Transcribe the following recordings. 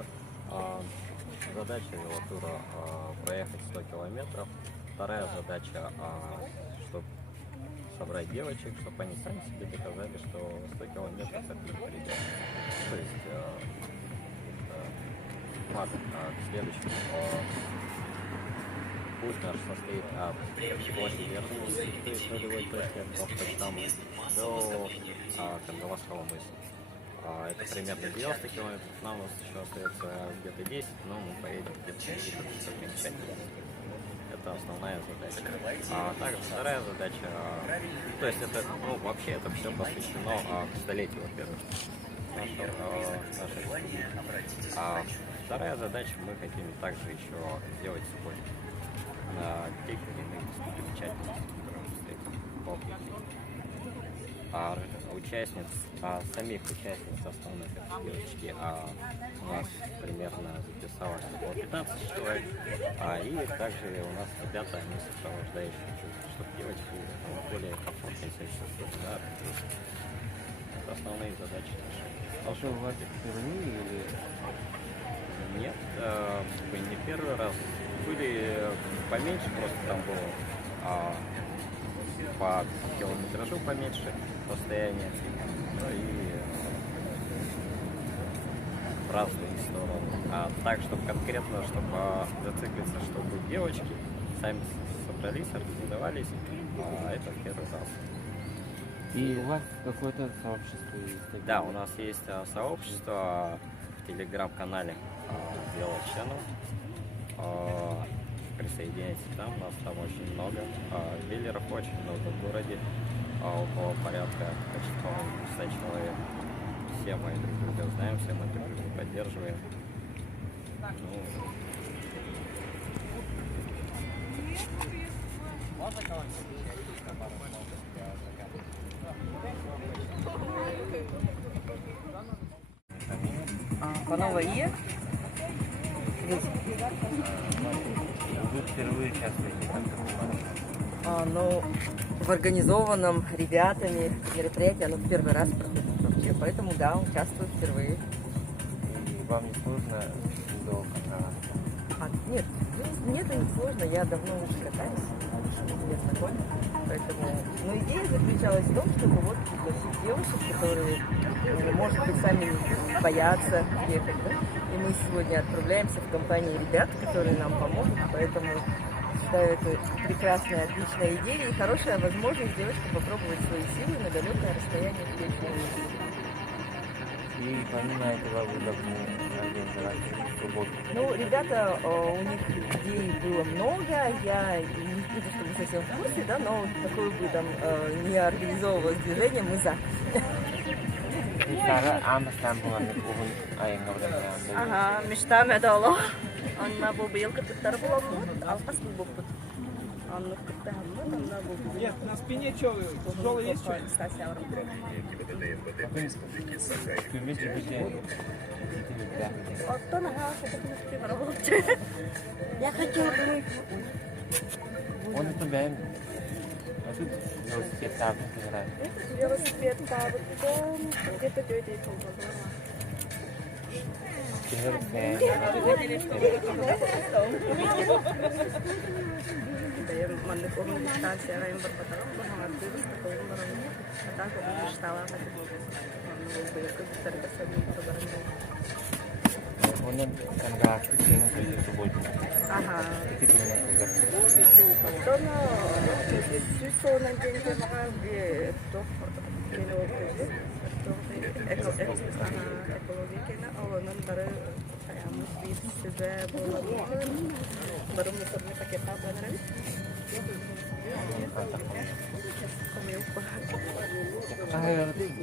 велотура. Задача велотура проехать 100 километров. Вторая задача, чтобы собрать девочек, чтобы они сами себе доказали, что 100 километров это предел. То есть следующий путь наш состоит от площади Верхушки, то есть нулевой точки от Почтамы, до Кандаласского мыса. Это примерно 90 километров, нам у нас еще остается где-то 10, но мы поедем где-то окончательно. Это основная задача. Также вторая задача, то есть это, вообще это все посвящено столетию, во-первых, нашей республики. Вторая задача, мы хотим также еще сделать свой на тех или иных достопримечательностей, которые мы встретим по пути. Самих участниц основных девочки у нас примерно записалось около 15 человек, и также у нас ребята, они сопровождающие, чтобы девочки более комфортно себя чувствовали. Да? Это основные задачи наши. А что, у вас впервые или... Нет, не первый раз. Были поменьше, просто там было по километражу поменьше расстояние, и в разные стороны. Так, чтобы конкретно, чтобы зациклиться, чтобы девочки сами собрались, организовались, это в первый раз. И у вас какое-то сообщество есть? Да, у нас есть сообщество в телеграм-канале Велоченнел. Присоединяйтесь к нам, нас там очень много. Веллеров очень много в городе, около порядка почти, по-моему, 100 человек. Все мы друг друга знаем, все мы друг друга поддерживаем. Панове є? Вы впервые участвуете В организованном ребятами мероприятии оно в первый раз проходит вообще, поэтому да, участвую впервые. И вам не сложно до конца? Нет, мне это не сложно, я давно уже катаюсь, мне знакомо, поэтому... Но идея заключалась в том, чтобы вот пригласить девушек, которые, может быть, сами боятся ехать, да? И мы сегодня отправляемся в компании ребят, которые нам помогут, поэтому считаю, это прекрасная, отличная идея и хорошая возможность девушкам попробовать свои силы на далекое расстояние в. И помимо этого вы должны организовать субботу. Ребята, у них идей было много, я не буду, чтобы совсем в курсе, да, но такое бы там не организовывалось движение, мы за. Ага, мечта медала. Анна был белка, ты торговала, а в паску был. Анна был. Нет, на спине что, тяжелый есть что? Я хотела бы. Он у тебя велосипед там играет. Велосипед там, где-то тетя Mandek organisasi yang berpetarung menghadapi sekolah barang kata aku mustahil Он там график, на субботу. Ага. Какие-то у нас Потом число на день где то экология, он baru saya mesti sudah baru muternya pakai apa beneran?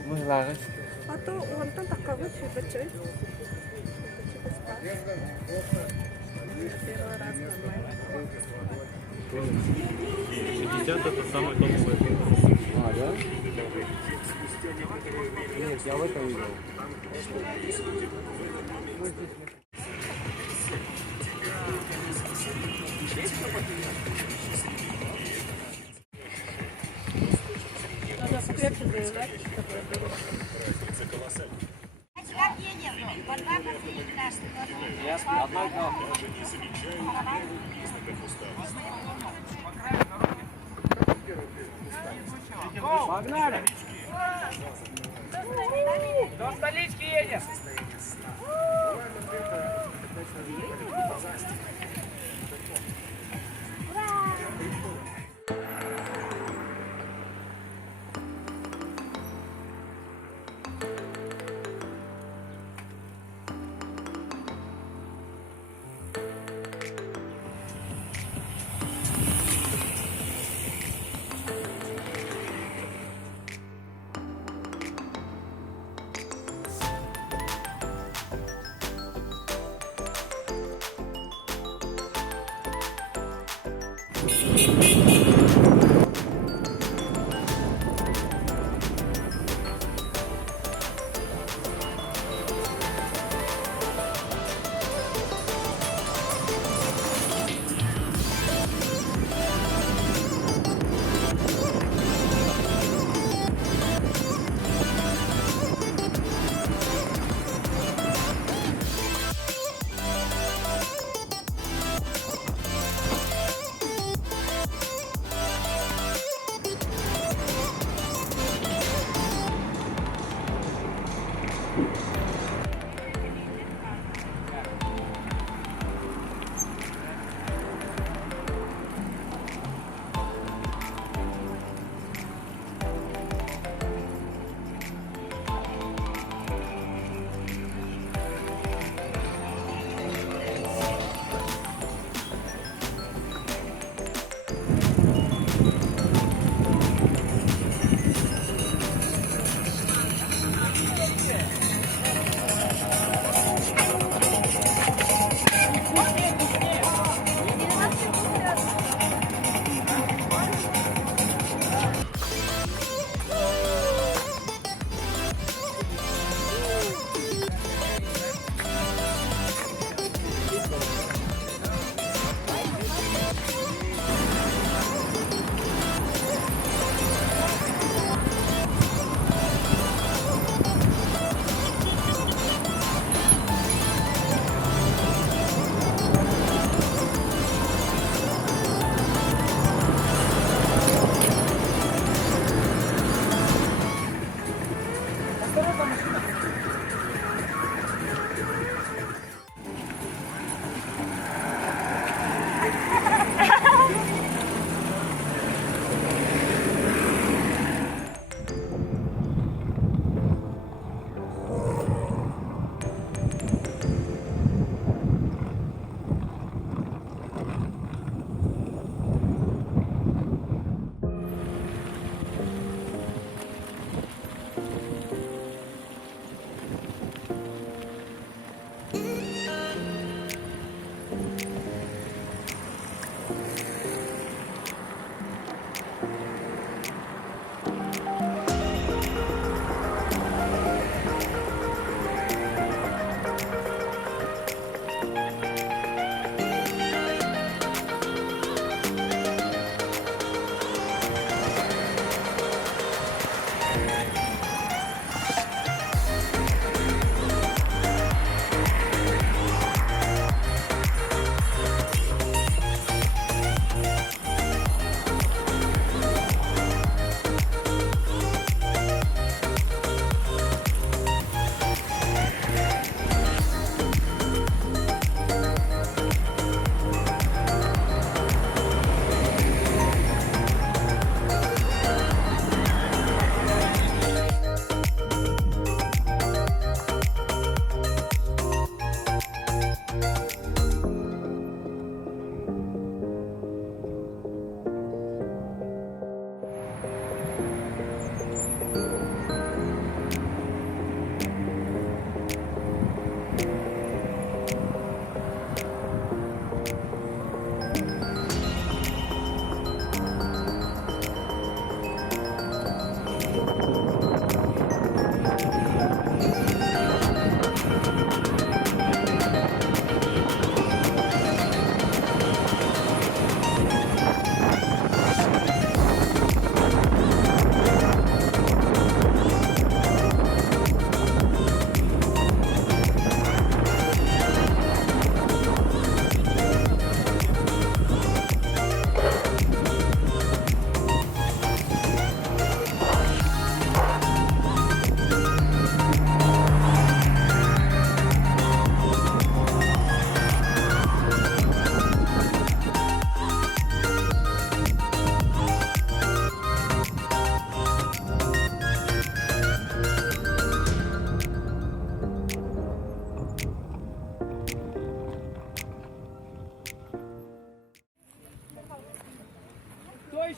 вылагать. А то вон там такая чуть-чуть. Первый раз нормально. 50 это самый топовый. Да? Нет, я в этом видел. Надо покрепче заезжать, чтобы было. Как едем? Ясно, одной кнопкой. Погнали! До столички едем!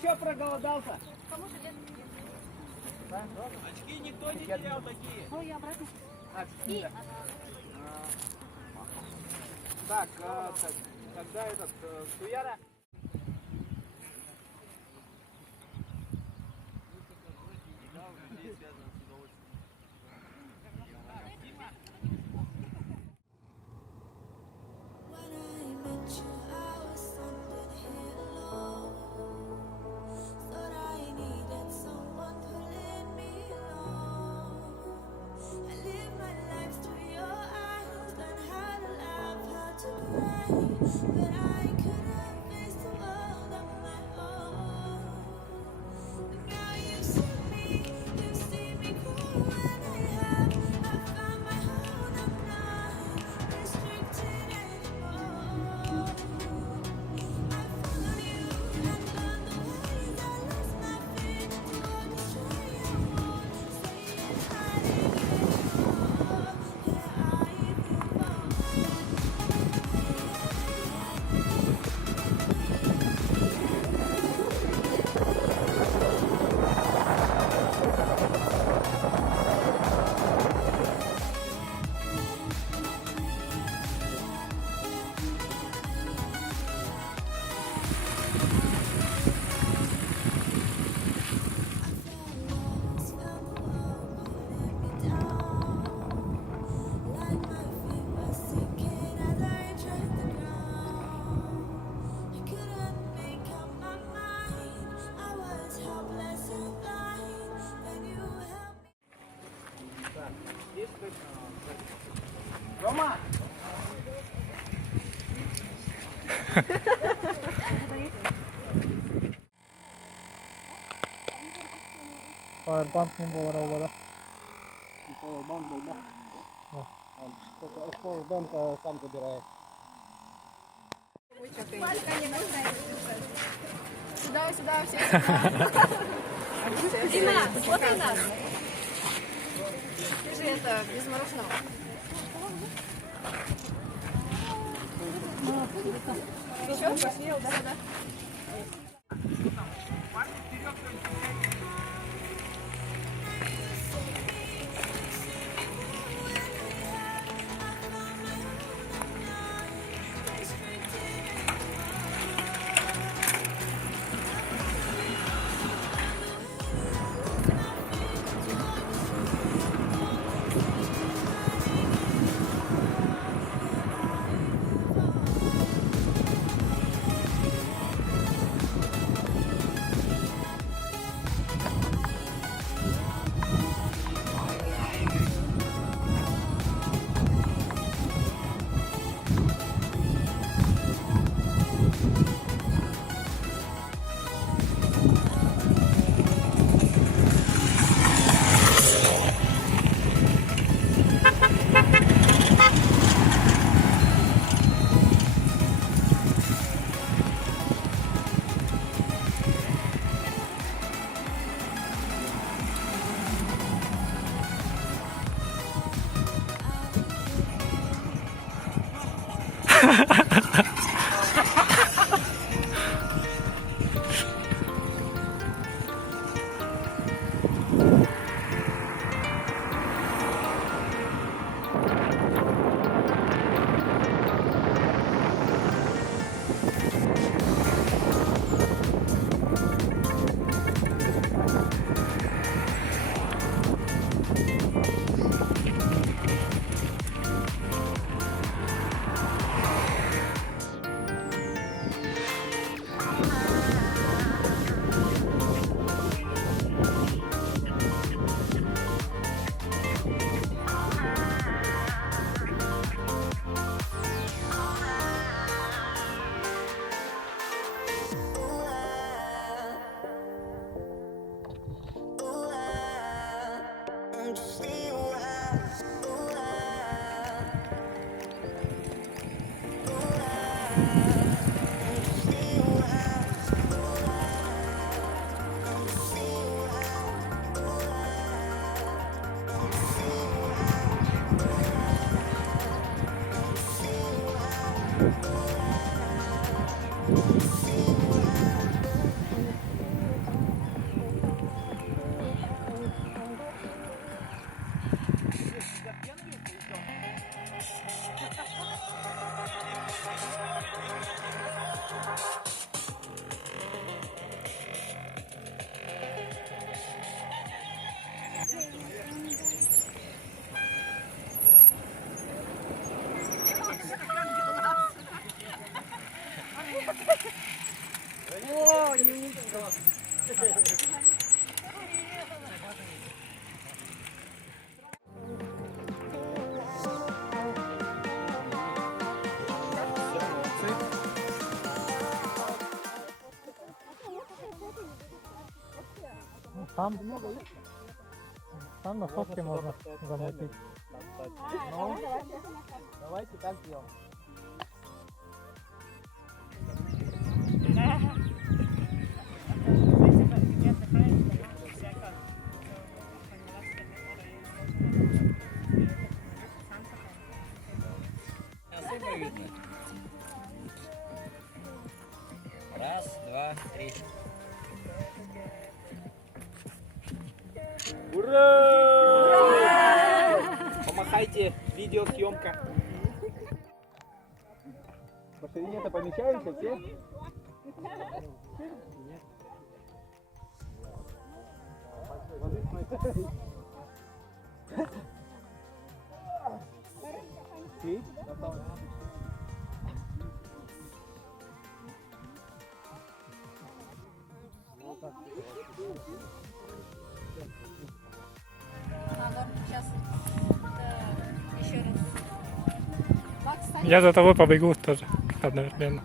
еще проголодался? Очки никто не терял такие. Ой, я обратно. Так, тогда этот, Суяра. When I met you, I was standing here alone. Thought I needed someone pulling me along. I live my life through your eyes, learn how to laugh, how to cry, but I couldn't face the world on my own. But now you see me crawl when I found my home. I'm not restricted anymore. I follow you and learn the ways. I lost my fear to walk the trail. I won't stay in hiding anymore. Yeah, I've evolved. Рома! Powerbank не було робити. Powerbank сам забирає. Сюда, сюда, все сюда. Дима, вот и нас. Ты же это, без мороженого. Еще пошли, да. Там на фотке можно замутить. Ну, давайте так сделаем. Раз, два, три. Ура! Помахайте, видеосъемка. Посередине-то помещаемся все? Ты? Надо сейчас еще раз. Макс, Саня, Я за тобой побегу тоже одновременно.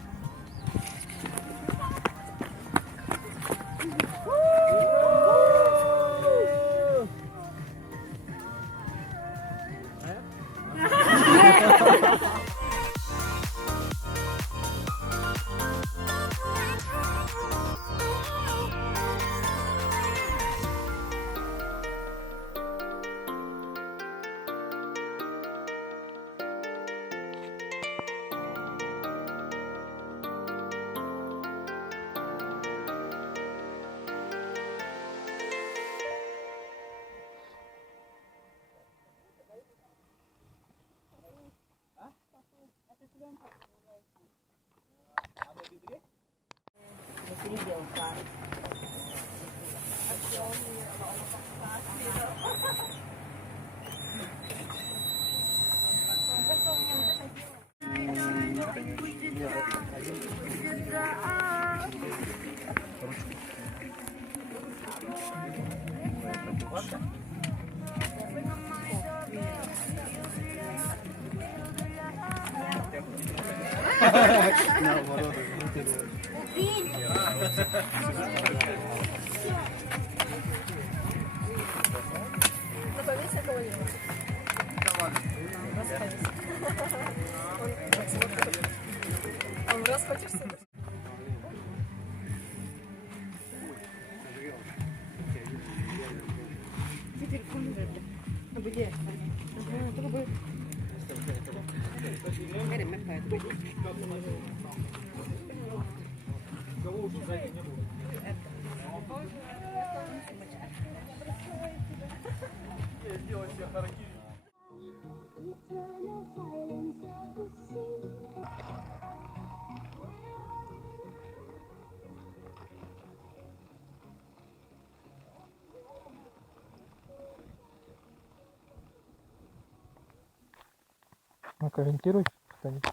Ну, комментируй что-нибудь.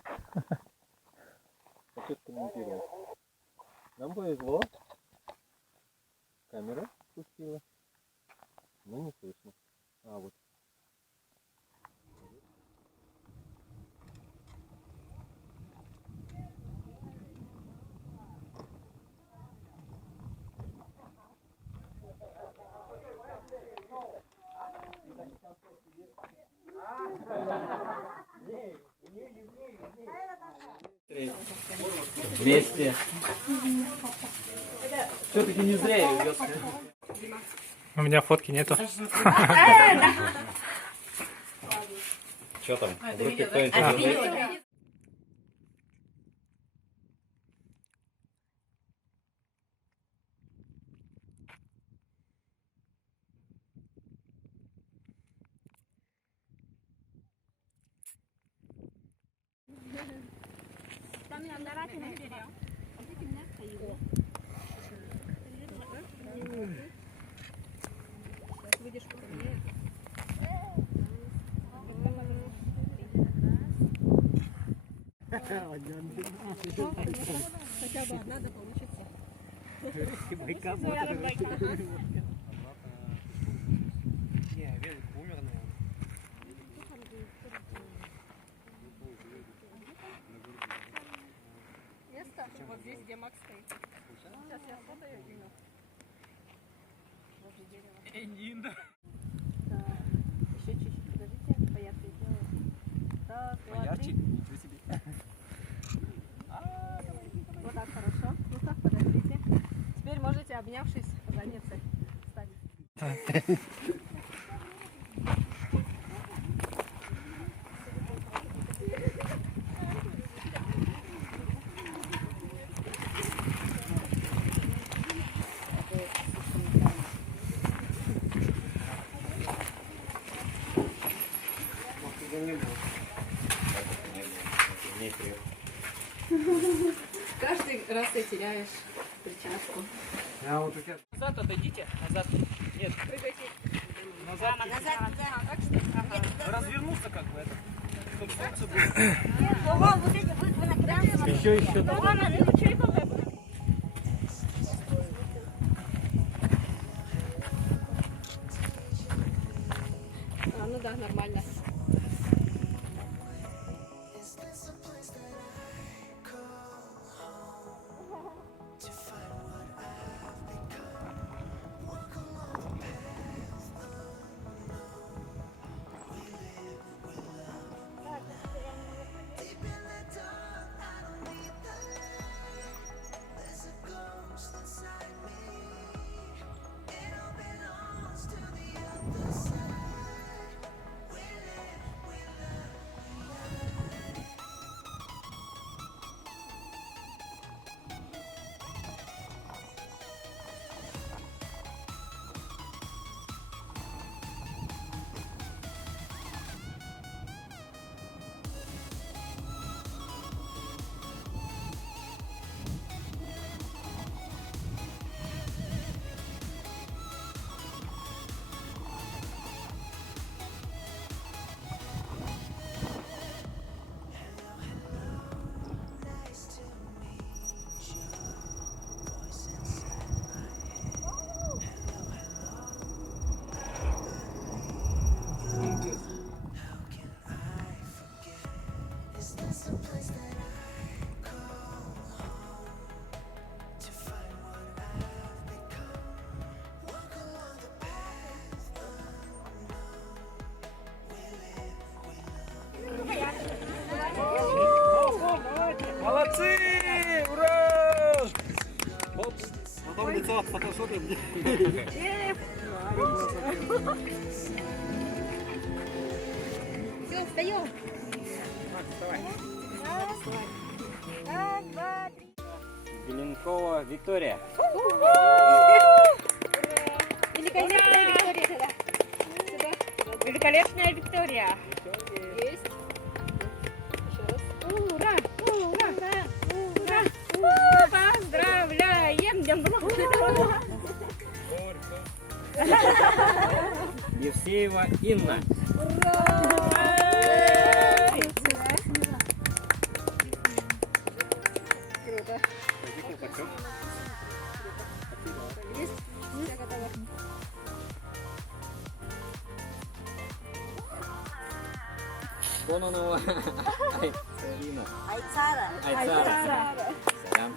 Хочу комментировать. Нам повезло. Камера спустила. Но не слышно. А вот. Вместе. Все-таки не зря я вез. У меня фотки нету. Что там? В группе кто-нибудь? хотя бы одна да получится. Не, велик умер, наверное. Место вот здесь, где Макс стоит. Сейчас я сфотаю имя. Еще чуть-чуть, подождите, поярче сделаю. Раз, два, три. Ничего себе. Вот так, хорошо. Ну-ка, подождите. Теперь можете, обнявшись, задницы встать. Каждый раз ты теряешь причастку. Назад отойдите. Назад. Нет. Назад. Развернуться как бы это. Чтобы солнце было. Еще. Ну да, нормально. Молодцы! Ура! Опс. Потом лицо фотошопим. Все, встаем. Беленкова Виктория. Великолепная Виктория. Великолепная Виктория. Есть. Еще раз. Ура! Ура! Ура! Ура! Поздравляем! День Евсеева Инна. Есть. Все готово. Кононова Алина. Айцара. Айцара. Сорян.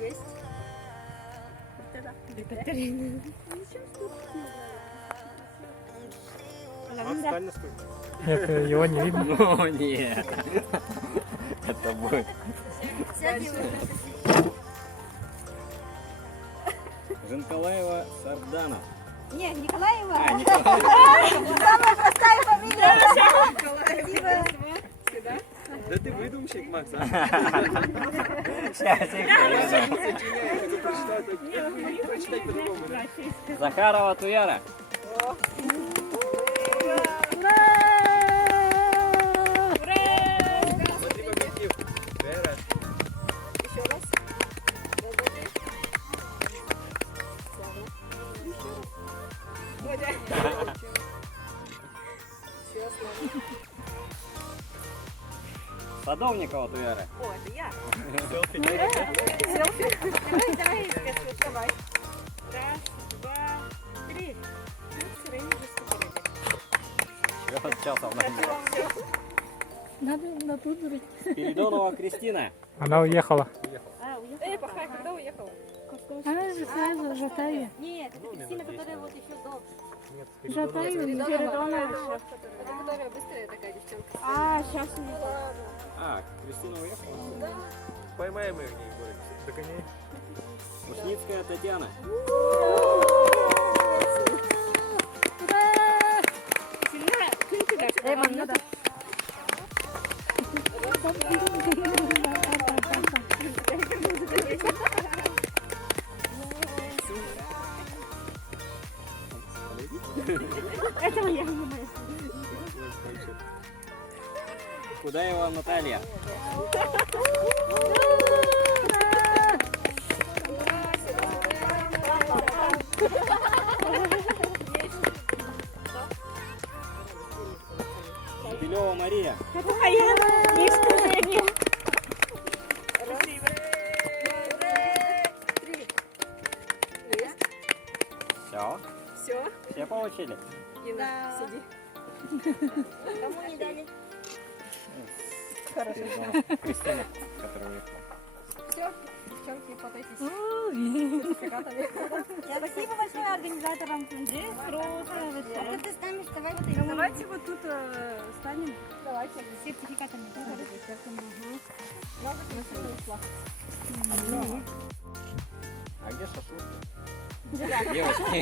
Есть. Нет, его не видно. Ну нет. Это будет. Женкалаева Сарданов. Не, Николаева. А, Николаева. Самая простая фамилия. Да ты выдумщик, Макс, а? Сейчас, Прочитать по-другому, да? Захарова Туяра. Смотри в объектив. Вера. Еще раз. Садовникова Туяра. О, это я. Селфи. Селфи. Давай, давай. Раз, два, три. Сейчас, Хочу вам всё. Надо напудрить. Спиридонова Кристина. Она уехала. Эй, Пахай, когда уехала? Она же сразу Жатаю. Нет, это Кристина, которая вот еще до. Жатаю, Спиридонова. Это которая быстрая такая девчонка. А, сейчас у меня. А, Кристина уехала? Поймаем их, не говорит. Догоняй. Мушницкая Татьяна. Это я не знаю. Кудаева Наталья. Белева Мария. Все? Все? Все получили? Инна, сиди. Кому не дали? Кристина, которая уехала. Все, девчонки, фотойтесь. Сертификатами. Спасибо большое организаторам. Круто. Ты станешь, давай вот и Давайте вот тут станем. Давайте. с сертификатами. А где шашлык? Девочки.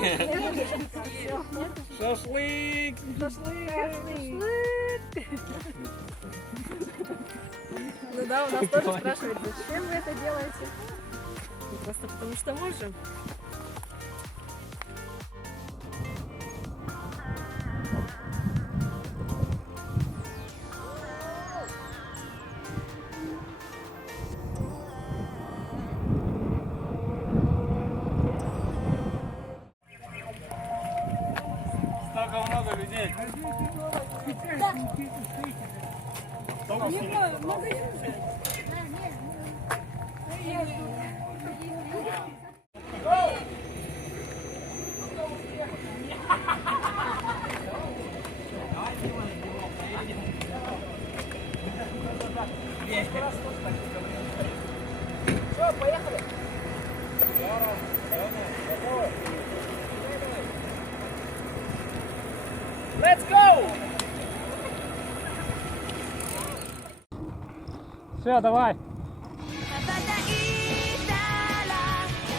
Шашлык! Ну да, у нас тоже спрашивают, зачем вы это делаете? Ну, просто потому что можем. Столько много людей. Все, давай.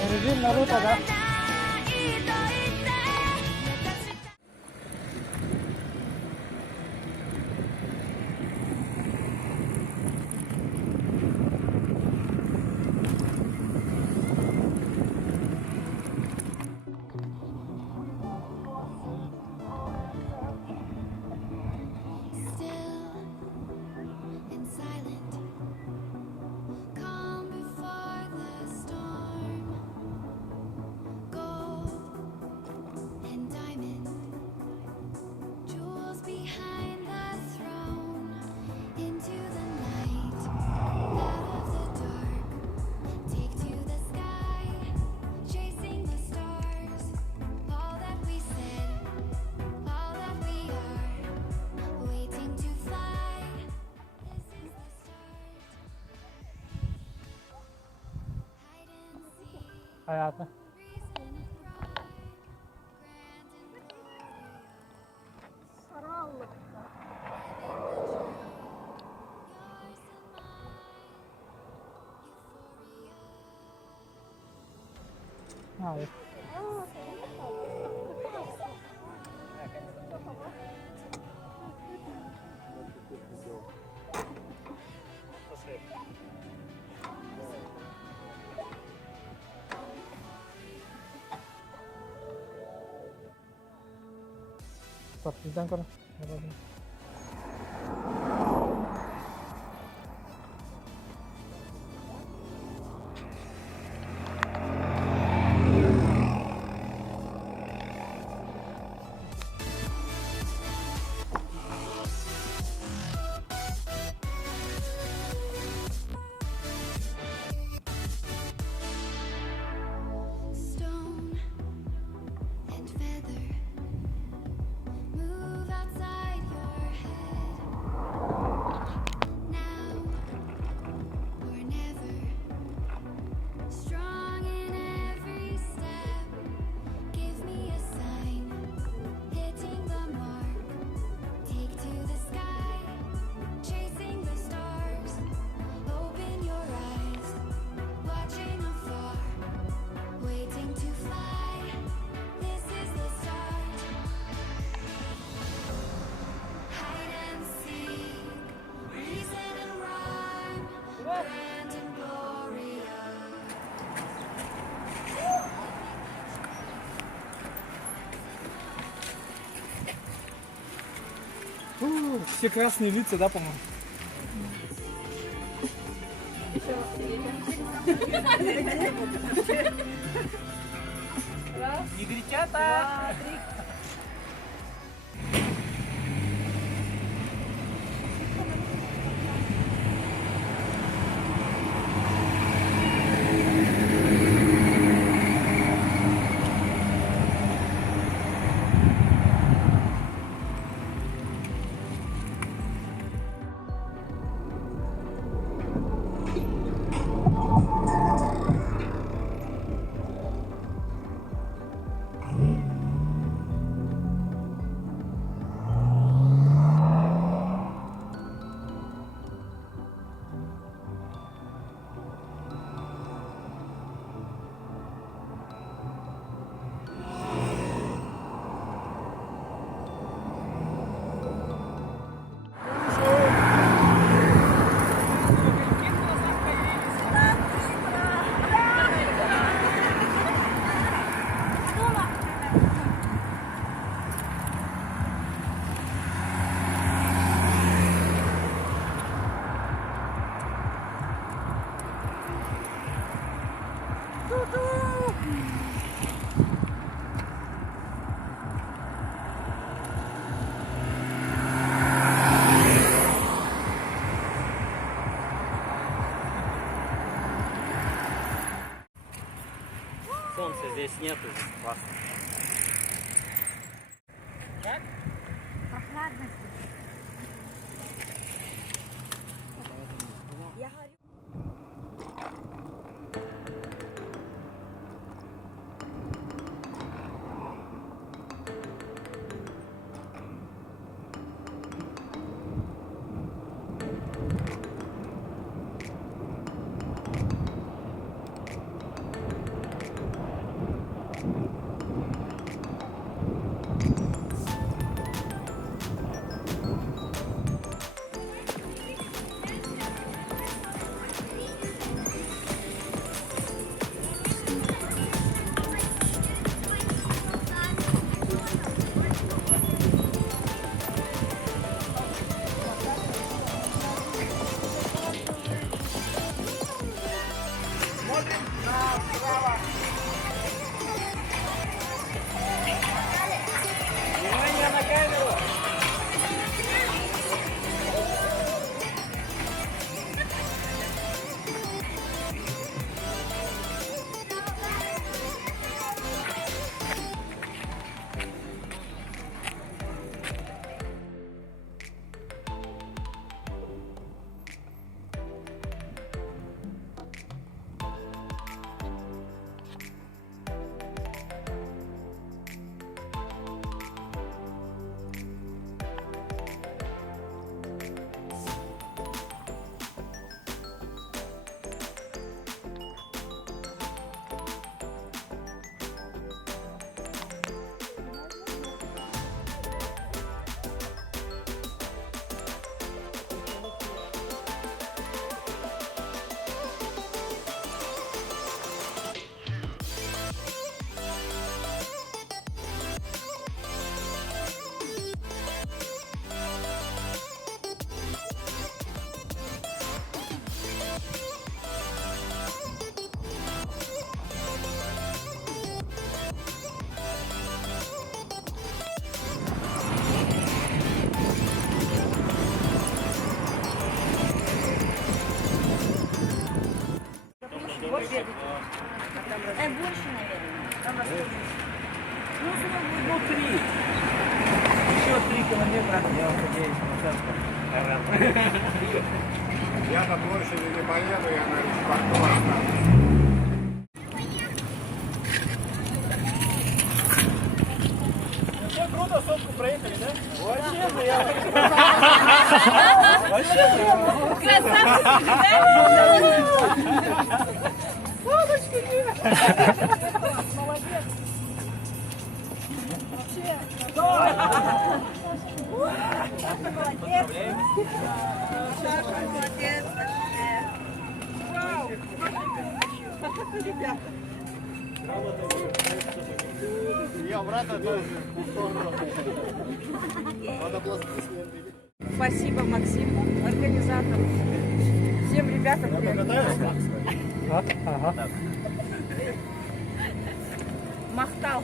Режим Наруто, да? Still and silent, calm before the storm. Gold and diamond, jewels behind the throne. Into the night, out of the dark, take to the sky, chasing the stars. All that we said, all that we are, waiting to fly. This is the start. Hide and seek, Понятно. reason and pride, grand and yours and mine. Euphoria. А, Bak bizden kara. Stone and feather, move outside your Все красные лица, да, по-моему? Негритята! Солнца здесь нету, здесь классно. Прохладно. Больше, наверное. Ну, 3. Еще 3 километра. Я уже 9%. Я на площади не поеду, я на Спарту останусь. Все круто, сотку проехали, да? Вообще, я И обратно тоже. Надо плоскостные. Спасибо Максиму, организатору, всем ребятам. Махтал.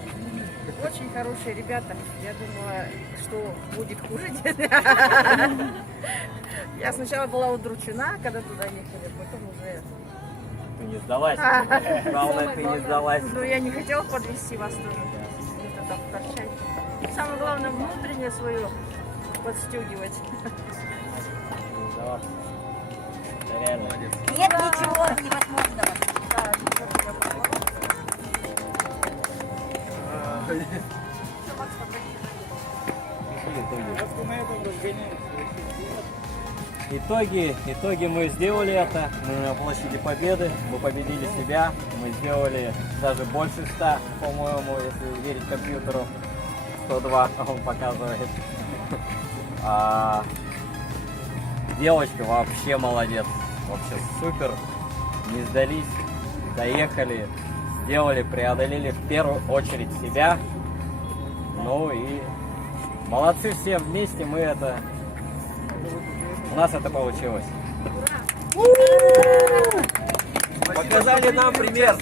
Очень хорошие ребята. Я думала, что будет хуже. Я сначала была удручена, когда туда ехали, потом уже... Ты не сдалась. Главное, ты не сдалась. Но я не хотела подвести вас тоже. Это там торчать. Самое главное, внутреннее свое подстегивать. Да. Реально. Нет ничего невозможного. Итоги мы сделали это. Мы на площади Победы. Мы победили себя. Мы сделали даже больше 100, по-моему, если верить компьютеру. 102 он показывает. Девочка вообще молодец. Вообще супер. Не сдались. Доехали. Сделали, преодолели в первую очередь себя. Ну и молодцы все вместе. Мы это... У нас это получилось. Показали нам пример.